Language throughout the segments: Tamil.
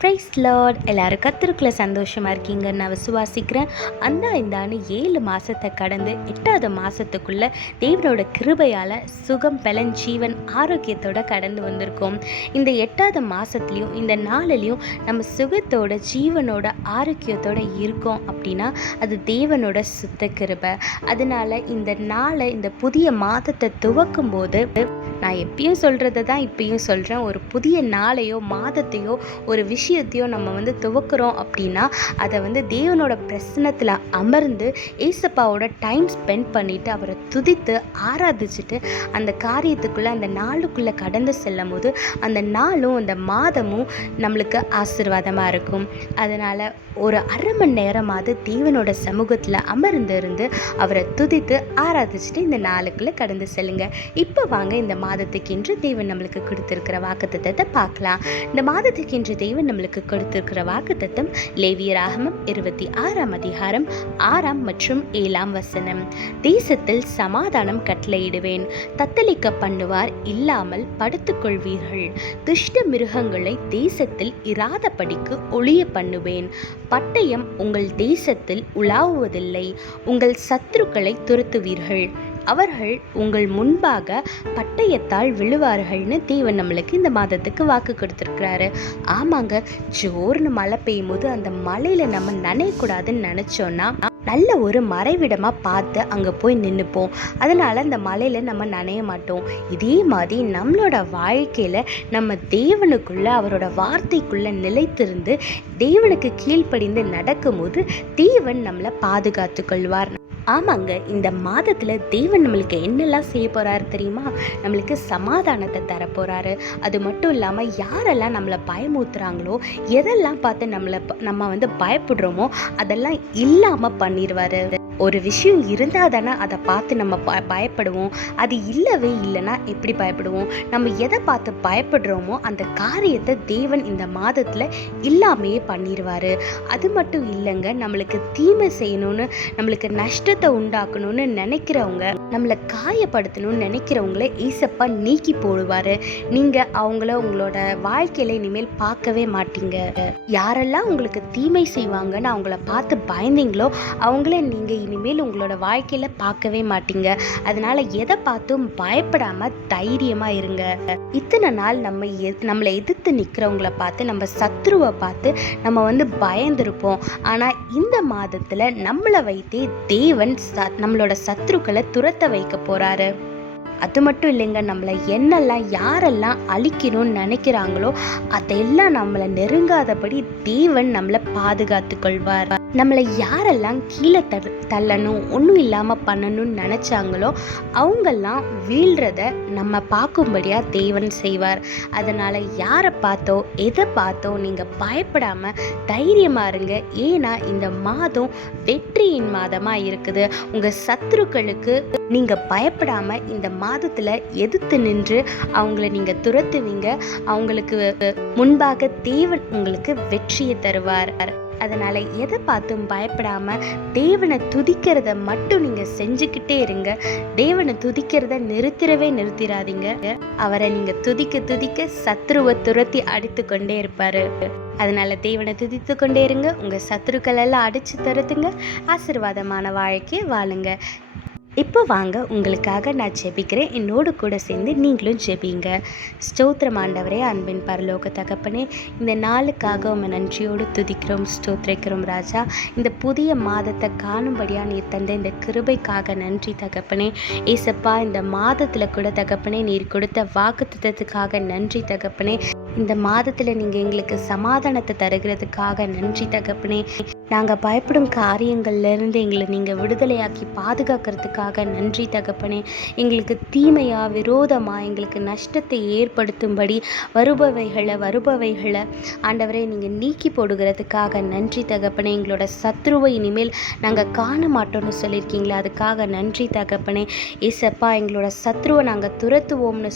Price Lord. எல்லாரும் கர்த்தருக்குள்ள சந்தோஷமாக இருக்கீங்கன்னு நான் விசுவாசிக்கிறேன். இந்தாண்டு 7 மாதத்தை கடந்து 8வது மாதத்துக்குள்ளே தேவனோட கிருபையால் சுகம் பலன் ஜீவன் ஆரோக்கியத்தோடு கடந்து வந்திருக்கோம். இந்த 8வது மாதத்துலேயும் இந்த நாளிலையும் நம்ம சுகத்தோட ஜீவனோட ஆரோக்கியத்தோடு இருக்கோம் அப்படின்னா அது தேவனோட சுத்த கிருபை. அதனால் இந்த நாளை இந்த புதிய மாதத்தை துவக்கும் போது நான் எப்பயும் சொல்கிறது தான் இப்பயும் சொல்கிறேன். ஒரு புதிய நாளையோ மாதத்தையோ ஒரு விஷயத்தையோ நம்ம துவக்கிறோம் அப்படின்னா அதை தேவனோட பிரசன்னத்தில் அமர்ந்து ஏசப்பாவோட டைம் ஸ்பெண்ட் பண்ணிவிட்டு அவரை துதித்து ஆராதிச்சுட்டு அந்த காரியத்துக்குள்ளே அந்த நாளுக்குள்ளே கடந்து செல்லும் போது அந்த நாளும் அந்த மாதமும் நம்மளுக்கு ஆசீர்வாதமாக இருக்கும். அதனால் ஒரு அரை மணி நேரமாவது தேவனோட சமூகத்தில் அமர்ந்து இருந்து அவரை துதித்து ஆராதிச்சுட்டு இந்த நாளுக்குள்ளே கடந்து செல்லுங்க. இப்போ வாங்க இந்த மாதத்துக்கென்று தேவன் நம்மளுக்கு கொடுத்துருக்கிற வாக்குத்தத்தத்தை பார்க்கலாம். இந்த மாதத்துக்கென்று தேவன் நம்மளுக்கு கொடுத்துருக்கிற வாக்குத்தத்தம் லேவியராகமம் 26ஆம் அதிகாரம் 6 மற்றும் 7 வசனம். தேசத்தில் சமாதானம் கட்டளையிடுவேன், தத்தளிக்க பண்ணுவார் இல்லாமல் படுத்துக்கொள்வீர்கள். துஷ்ட மிருகங்களை தேசத்தில் இராதபடிக்கு ஒளிய பண்ணுவேன். பட்டயம் உங்கள் தேசத்தில் உலாவுவதில்லை. உங்கள் சத்துருக்களை துரத்துவீர்கள், அவர்கள் உங்கள் முன்பாக பட்டயத்தால் விழுவார்கள்னு தேவன் நம்மளுக்கு இந்த மாதத்துக்கு வாக்கு கொடுத்துருக்கிறாரு. ஆமாங்க, ஜோர்னு மழை பெய்யும் போது அந்த மழையில் நம்ம நனையக்கூடாதுன்னு நினச்சோன்னா நல்ல ஒரு மறைவிடமாக பார்த்து அங்கே போய் நின்றுப்போம். அதனால் அந்த மலையில் நம்ம நனைய மாட்டோம். இதே மாதிரி நம்மளோட வாழ்க்கையில் நம்ம தேவனுக்குள்ளே அவரோட வார்த்தைக்குள்ளே நிலைத்திருந்து தேவனுக்கு கீழ்ப்படிந்து நடக்கும்போது தேவன் நம்மளை பாதுகாத்து கொள்வார். ஆமாங்க, இந்த மாதத்தில் தேவன் நம்மளுக்கு என்னெல்லாம் செய்ய போகிறாரு தெரியுமா? நம்மளுக்கு சமாதானத்தை தரப்போகிறாரு. அது மட்டும் இல்லாமல் யாரெல்லாம் நம்மளை பயமுறுத்துறாங்களோ, எதெல்லாம் பார்த்து நம்ம பயப்படுறோமோ அதெல்லாம் இல்லாமல் பண்ணிடுவார். ஒரு விஷயம் இருந்தால் தானே அதை பார்த்து நம்ம பயப்படுவோம். அது இல்லவே இல்லைன்னா எப்படி பயப்படுவோம்? நம்ம எதை பார்த்து பயப்படுறோமோ அந்த காரியத்தை தேவன் இந்த மாதத்தில் இல்லாமையே பண்ணிடுவார். அது மட்டும் இல்லைங்க, நம்மளுக்கு தீமை செய்யணும்னு நம்மளுக்கு நஷ்டத்தை உண்டாக்கணும்னு நினைக்கிறவங்க, நம்மளை காயப்படுத்தணும்னு நினைக்கிறவங்கள ஏசப்பா நீக்கி போடுவார். நீங்கள் அவங்கள உங்களோட வாழ்க்கையில இனிமேல் பார்க்கவே மாட்டீங்க. யாரெல்லாம் உங்களுக்கு தீமை செய்வாங்கன்னு அவங்கள பார்த்து பயந்தீங்களோ அவங்கள நீங்கள் இனிமேல் உங்களோட வாழ்க்கையில் பார்க்கவே மாட்டீங்க. அதனால் எதை பார்த்தும் பயப்படாமல் தைரியமாக இருங்க. இத்தனை நாள் நம்மளை எதிர்த்து நிற்கிறவங்கள பார்த்து நம்ம சத்ருவை பார்த்து நம்ம பயந்துருப்போம். ஆனால் இந்த மாதத்தில் நம்மளை வைத்தே தேவன் நம்மளோட சத்ருக்களை துரத்த வைக்க போகிறாரு. அது மட்டும் இல்லைங்க, நம்மளை என்னெல்லாம் யாரெல்லாம் அழிக்கணும்னு நினைக்கிறாங்களோ அதெல்லாம் நம்மளை நெருங்காதபடி தேவன் நம்மளை பாதுகாத்து கொள்வார். நம்மளை யாரெல்லாம் கீழே தள்ளணும் ஒன்றும் இல்லாமல் பண்ணணும்னு நினச்சாங்களோ அவங்கெல்லாம் வீழ்றத நம்ம பார்க்கும்படியாக தேவன் செய்வார். அதனால் யாரை பார்த்தோ எதை பார்த்தோ நீங்கள் பயப்படாமல் தைரியமாக இருங்க. ஏன்னா இந்த மாதம் வெற்றியின் மாதமாக இருக்குது. உங்கள் சத்துருக்களுக்கு நீங்கள் பயப்படாமல் இந்த மாதத்தில் எதிர்த்து நின்று அவங்கள நீங்கள் துரத்துவீங்க. அவங்களுக்கு முன்பாக தேவன் உங்களுக்கு வெற்றியை தருவார். அதனால் எதை பார்த்தும் பயப்படாமல் தேவனை துதிக்கிறத மட்டும் நீங்கள் செஞ்சுக்கிட்டே இருங்க. தேவனை துதிக்கிறத நிறுத்திடாதீங்க. அவரை நீங்கள் துதிக்க துதிக்க சத்ருவை துரத்தி அடித்து கொண்டே இருப்பார். அதனால் தேவனை துதித்து கொண்டே இருங்க. உங்கள் சத்ருக்கள் எல்லாம் அடித்து துரத்துங்க. ஆசீர்வாதமான வாழ்க்கையை வாழுங்க. இப்போ வாங்க, உங்களுக்காக நான் ஜெபிக்கிறேன். என்னோடு கூட சேர்ந்து நீங்களும் ஜெபிங்க. ஸ்தோத்திரம் ஆண்டவரே, அன்பின் பரலோக தகப்பனே, இந்த நாளுக்காக உம்மை நன்றியோடு துதிக்கிறோம், ஸ்தோத்திரிக்கிறோம் ராஜா. இந்த புதிய மாதத்தை காணும்படியாக நீர் தந்த இந்த கிருபைக்காக நன்றி தகப்பனே. ஏசப்பா, இந்த மாதத்தில் கூட தகப்பனே நீர் கொடுத்த வாக்குத்தத்தத்துக்காக நன்றி தகப்பனே. இந்த மாதத்தில் நீங்கள் எங்களுக்கு சமாதானத்தை தருகிறதுக்காக நன்றி தகப்பனே. நாங்கள் பயப்படும் காரியங்கள்லேருந்து எங்களை நீங்கள் விடுதலையாக்கி பாதுகாக்கிறதுக்காக நன்றி தகப்பனே. எங்களுக்கு தீமையாக விரோதமாக எங்களுக்கு நஷ்டத்தை ஏற்படுத்தும்படி வருபவைகளை ஆண்டவரை நீங்கள் நீக்கி போடுகிறதுக்காக நன்றி தகப்பனே. எங்களோட சத்ருவை இனிமேல் நாங்கள் காண மாட்டோம்னு சொல்லியிருக்கீங்களே, அதுக்காக நன்றி தகப்பனே. ஏசப்பா, எங்களோட சத்ருவை நாங்கள் துரத்துவோம்னு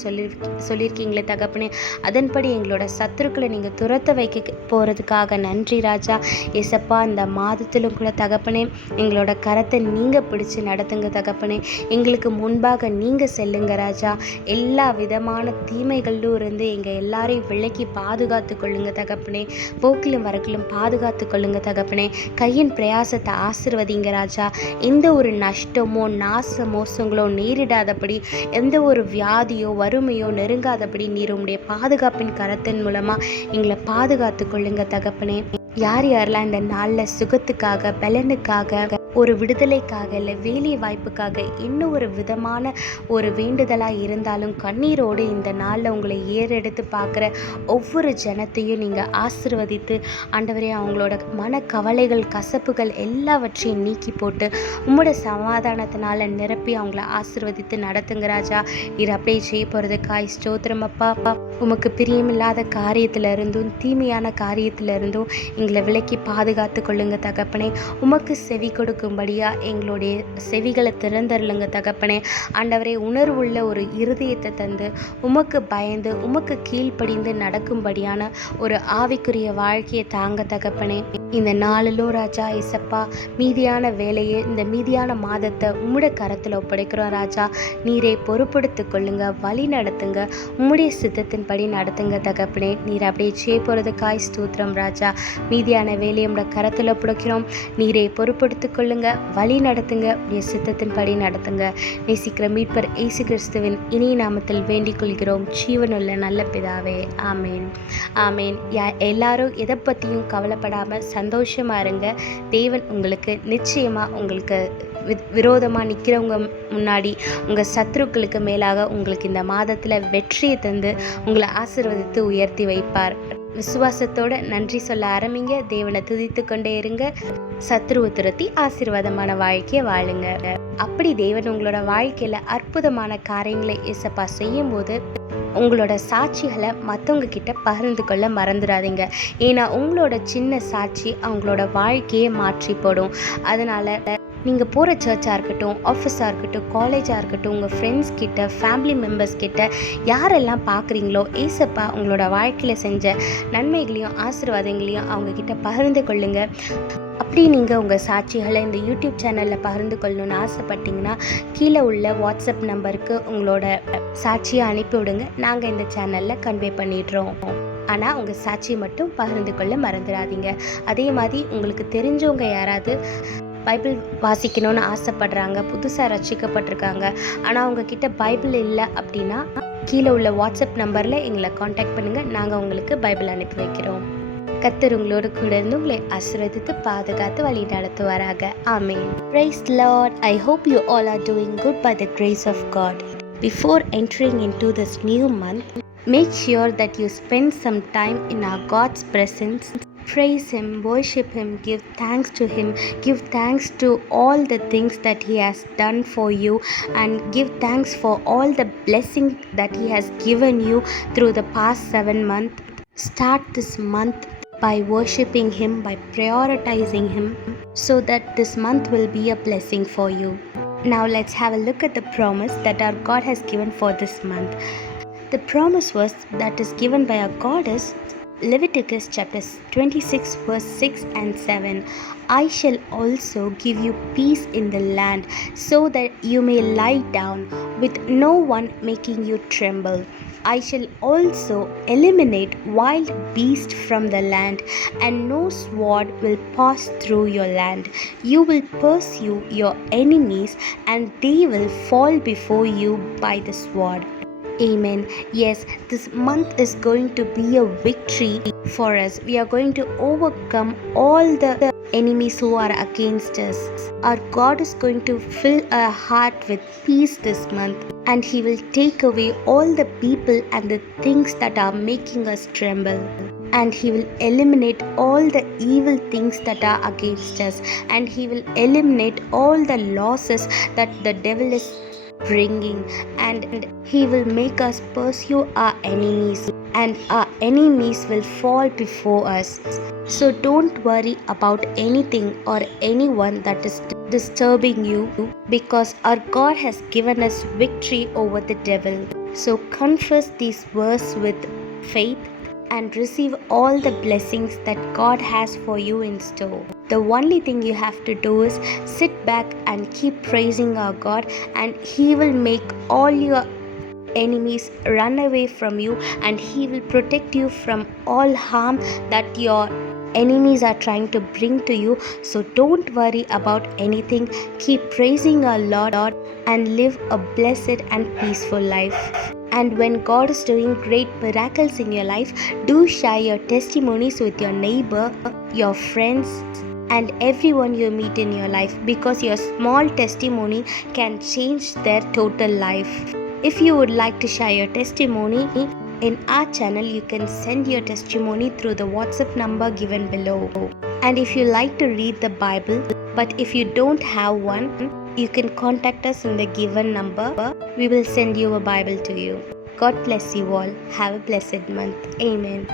சொல்லியிருக்கீங்களே தகப்பனே. அதன்படி எங்களோட சத்துருக்களை நீங்கள் துரத்த வைக்க போகிறதுக்காக நன்றி ராஜா. ஏசப்பா, இந்த மாதத்திலும் கூட தகப்பனே எங்களோட கரத்தை நீங்கள் பிடிச்சு நடத்துங்க தகப்பனே. எங்களுக்கு முன்பாக நீங்கள் செல்லுங்க ராஜா. எல்லா விதமான தீமைகளிலும் இருந்து எங்கள் எல்லாரையும் விலக்கி பாதுகாத்து கொள்ளுங்க தகப்பனே. போக்கிலும் வரக்கிலும் பாதுகாத்து கொள்ளுங்க தகப்பனே. கையின் பிரயாசத்தை ஆசீர்வதிங்க ராஜா. எந்த ஒரு நஷ்டமோ நாச மோசங்களோ நேரிடாதபடி, எந்த ஒரு வியாதியோ வறுமையோ நெருங்காதபடி நீர் உம்முடைய பாதுகாப்பின் கரத்தின் மூலமா எங்களை பாதுகாத்து கொள்ளுங்க தகப்பனே. யார் யாரெல்லாம் இந்த நாளில் சுகத்துக்காக, பலனுக்காக, ஒரு விடுதலைக்காக, இல்லை வேலை வாய்ப்புக்காக, இன்னும் ஒரு விதமான ஒரு வேண்டுதலாக இருந்தாலும் கண்ணீரோடு இந்த நாளில் உங்களை ஏறெடுத்து பார்க்குற ஒவ்வொரு ஜனத்தையும் நீங்கள் ஆசீர்வதித்து ஆண்டவரே அவங்களோட மனக்கவலைகள், கசப்புகள் எல்லாவற்றையும் நீக்கி போட்டு உம்மோட சமாதானத்தினால நிரப்பி அவங்கள ஆசீர்வதித்து நடத்துங்க ராஜா. நீர் அப்படியே செய்ய போகிறதுக்காய் ஸ்தோத்திரம் அப்பா. உமக்கு பிரியமில்லாத காரியத்தில் இருந்தும் தீமையான காரியத்தில் இருந்தும் எங்களை விலக்கி பாதுகாத்து கொள்ளுங்க தகப்பனே. உமக்கு செவி கொடுக்கும்படியா எங்களுடைய செவிகளை திறந்தருளுங்க தகப்பனே. ஆண்டவரே, உணர்வுள்ள ஒரு இருதயத்தை தந்து உமக்கு பயந்து உமக்கு கீழ்ப்படிந்து நடக்கும்படியான ஒரு ஆவிக்குரிய வாழ்க்கையை தாங்க தகப்பனே. இந்த நாளிலும் ராஜா இசப்பா மீதியான வேலையை, இந்த மீதியான மாதத்தை உம்முடைய கரத்தில் ஒப்படைக்கிறோம் ராஜா. நீரே பொறுப்படுத்து கொள்ளுங்க, வழி நடத்துங்க, உம்முடைய சித்தத்தின்படி நடத்துங்க தகப்பனே. நீர் அப்படியே செய்ய போகிறதுக்காய் ஸ்தோத்திரம் ராஜா. மீதியான வேலையை உம்முடைய கரத்தில் ஒப்படைக்கிறோம். நீரே பொறுப்படுத்து கொள்ளுங்க, வழி நடத்துங்க, உடைய சித்தத்தின்படி நடத்துங்க. நேசிக்கிற மீட்பர் இயேசு கிறிஸ்துவின் இனிய நாமத்தில் வேண்டிக் கொள்கிறோம் ஜீவனுள்ள நல்ல பிதாவே, ஆமேன் ஆமேன். எல்லாரும் எதை பற்றியும் கவலைப்படாமல் சந்தோஷமாக இருங்க. தேவன் உங்களுக்கு நிச்சயமாக உங்களுக்கு விரோதமாக நிற்கிறவங்க முன்னாடி, உங்கள் சத்துருக்களுக்கு மேலாக உங்களுக்கு இந்த மாதத்தில் வெற்றியை தந்து உங்களை ஆசீர்வதித்து உயர்த்தி வைப்பார். விசுவாசத்தோட நன்றி சொல்ல ஆரம்பிங்க. தேவனை துதித்து கொண்டே இருங்க. சத்ருவை துரத்தி ஆசீர்வாதமான வாழ்க்கையை வாழுங்க. அப்படி தேவன் உங்களோட வாழ்க்கையில் அற்புதமான காரியங்களை இயேசப்பா செய்யும் போது உங்களோட சாட்சிகளை மற்றவங்க கிட்ட பகிர்ந்து கொள்ள மறந்துடாதீங்க. ஏன்னா உங்களோட சின்ன சாட்சி அவங்களோட வாழ்க்கையை மாற்றி போடும். அதனால் நீங்கள் போகிற சர்ச்சாக இருக்கட்டும், ஆஃபீஸாக இருக்கட்டும், காலேஜாக இருக்கட்டும், உங்கள் ஃப்ரெண்ட்ஸ் கிட்ட, ஃபேமிலி மெம்பர்ஸ் கிட்ட யாரெல்லாம் பார்க்குறீங்களோ ஏசப்பா உங்களோட வாழ்க்கையில் செஞ்ச நன்மைகளையும் ஆசீர்வாதங்களையும் அவங்கக்கிட்ட பகிர்ந்து கொள்ளுங்க. அப்படி நீங்கள் உங்கள் சாட்சிகளை இந்த யூடியூப் சேனலில் பகிர்ந்து கொள்ளணும்னு ஆசைப்பட்டீங்கன்னா கீழே உள்ள வாட்ஸ்அப் நம்பருக்கு உங்களோட சாட்சியை அனுப்பிவிடுங்க. நாங்கள் இந்த சேனலில் கன்வே பண்ணிடுறோம். ஆனால் உங்கள் சாட்சியை மட்டும் பகிர்ந்து கொள்ள மறந்துடாதீங்க. அதே மாதிரி உங்களுக்கு தெரிஞ்சவங்க யாராவது பைபிள் வாசிக்கணும்னு ஆசைப்படுறாங்க, புதுசாக ரட்சிக்கப்பட்டிருக்காங்க, ஆனால் அவங்கக்கிட்ட பைபிள் இல்லை அப்படின்னா கீழே உள்ள வாட்ஸ்அப் நம்பரில் எங்களை காண்டாக்ட் பண்ணுங்கள். நாங்கள் உங்களுக்கு பைபிள் அனுப்பி வைக்கிறோம். கர்த்தர் உங்களோடு கூட இருந்து உங்களை ஆசீர்வதித்து பாதுகாத்து வழி நடத்துவாராக. ஆமென். Praise the Lord. I hope you all are doing good by the grace of God. Before entering into this new month, make sure that you spend some time in our God's presence. Praise Him, worship Him, give thanks to Him, give thanks to all the things that He has done for you, and give thanks for all the blessings that He has given you through the past 7 months. Start this month by worshiping Him, by prioritizing Him, so that this month will be a blessing for you. Now let's have a look at the promise that our God has given for this month. The promise verse that is given by our God is Leviticus chapter 26 verse 6 and 7. I shall also give you peace in the land, so that you may lie down with no one making you tremble. I shall also eliminate wild beasts from the land, and no sword will pass through your land. You will pursue your enemies, and they will fall before you by the sword. Amen. Yes, this month is going to be a victory for us. We are going to overcome all the enemies who are against us. Our God is going to fill our heart with peace this month, and He will take away all the people and the things that are making us tremble. And He will eliminate all the evil things that are against us, and He will eliminate all the losses that the devil is bringing, and He will make us pursue our enemies, and our enemies will fall before us. So don't worry about anything or anyone that is disturbing you, because our God has given us victory over the devil. So confess these words with faith, and receive all the blessings that God has for you in store. The only thing you have to do is sit back and keep praising our God, and He will make all your enemies run away from you, and He will protect you from all harm that your enemies are trying to bring to you. So don't worry about anything. Keep praising our Lord and live a blessed and peaceful life. And when God is doing great miracles in your life, do share your testimonies with your neighbor, your friends, and everyone you meet in your life, because your small testimony can change their total life. If you would like to share your testimony in our channel, you can send your testimony through the WhatsApp number given below. And if you like to read the Bible, but if you don't have one, you can contact us in the given number. We will send you a Bible to you. God bless you all. Have a blessed month. Amen.